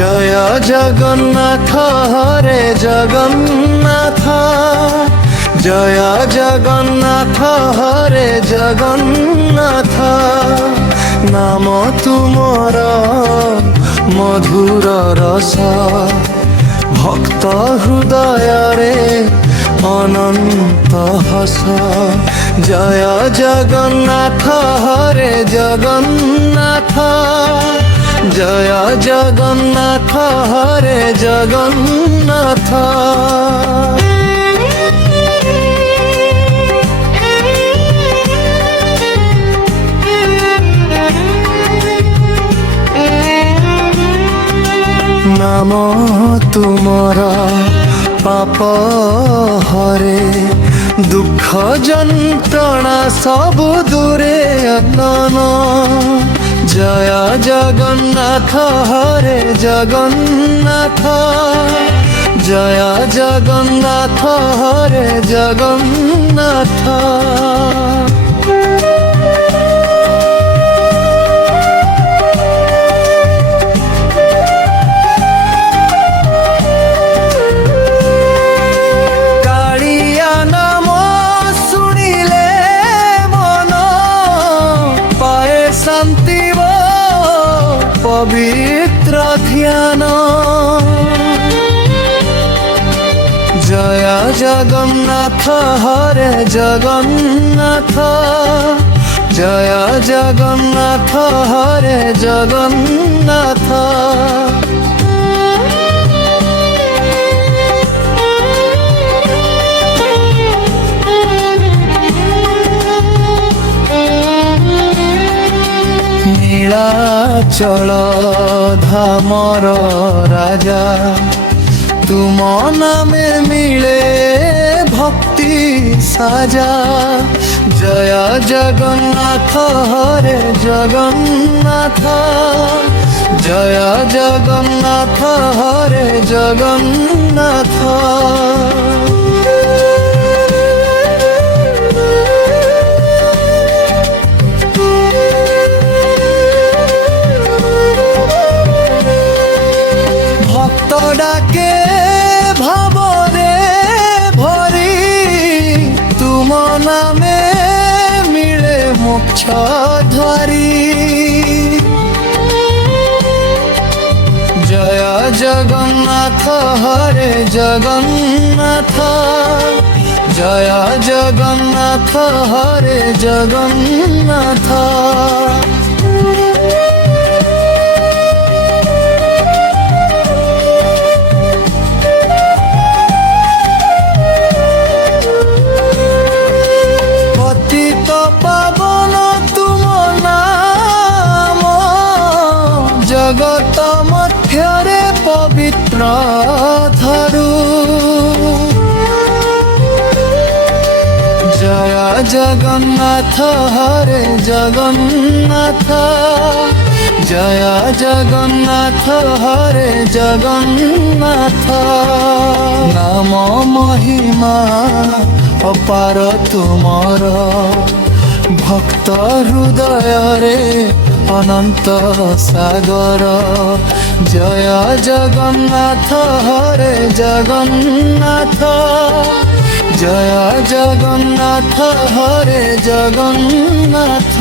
জয় জগন্নাথ হরে জগন্নাথ, জয় জগন্নাথ হরে জগন্নাথ। নাম তুমর মধুর রস, ভক্ত হৃদୟରେ অনন্ত হস। জয় জগন্নাথ হরে জগন্নাথ, জয় জগন্নাথ হরে জগন্নাথ। নাম তুমর পাপ হরে, দুঃখ যন্ত্রণা সবু দূরে অনন। জয় জগন্নাথ হরে জগন্নাথ, জয় জগন্নাথ হরে জগন্নাথ। পবিত্র ধ্যান। জয় জগন্নাথ হরে জগন্নাথ, জয় জগন্নাথ হরে জগন্নাথ। নীলাচল ধামর রাজা, তুম নামে মিলে ভক্তি সাজা। জয় জগন্নাথ হরে জগন্নাথ, জয় জগন্নাথ হরে জগন্নাথ। ডাকে ভাবরে ভরি, তুম নামে মিলে মোক্ষ ধারি। জয় জগন্নাথ হরে জগন্নাথ, জয় জগন্নাথ হরে জগন্নাথ। জগত মধ্যরে পবিত্র ধরু। জয় জগন্নাথ হরে জগন্নাথ, জয় জগন্নাথ হরে জগন্নাথ। নাম মহিমা অপার তুমর, ভক্ত হৃদୟରେ অনন্ত সাগর। জয় জগন্নাথ হরে জগন্নাথ, জয় জগন্নাথ হরে জগন্নাথ।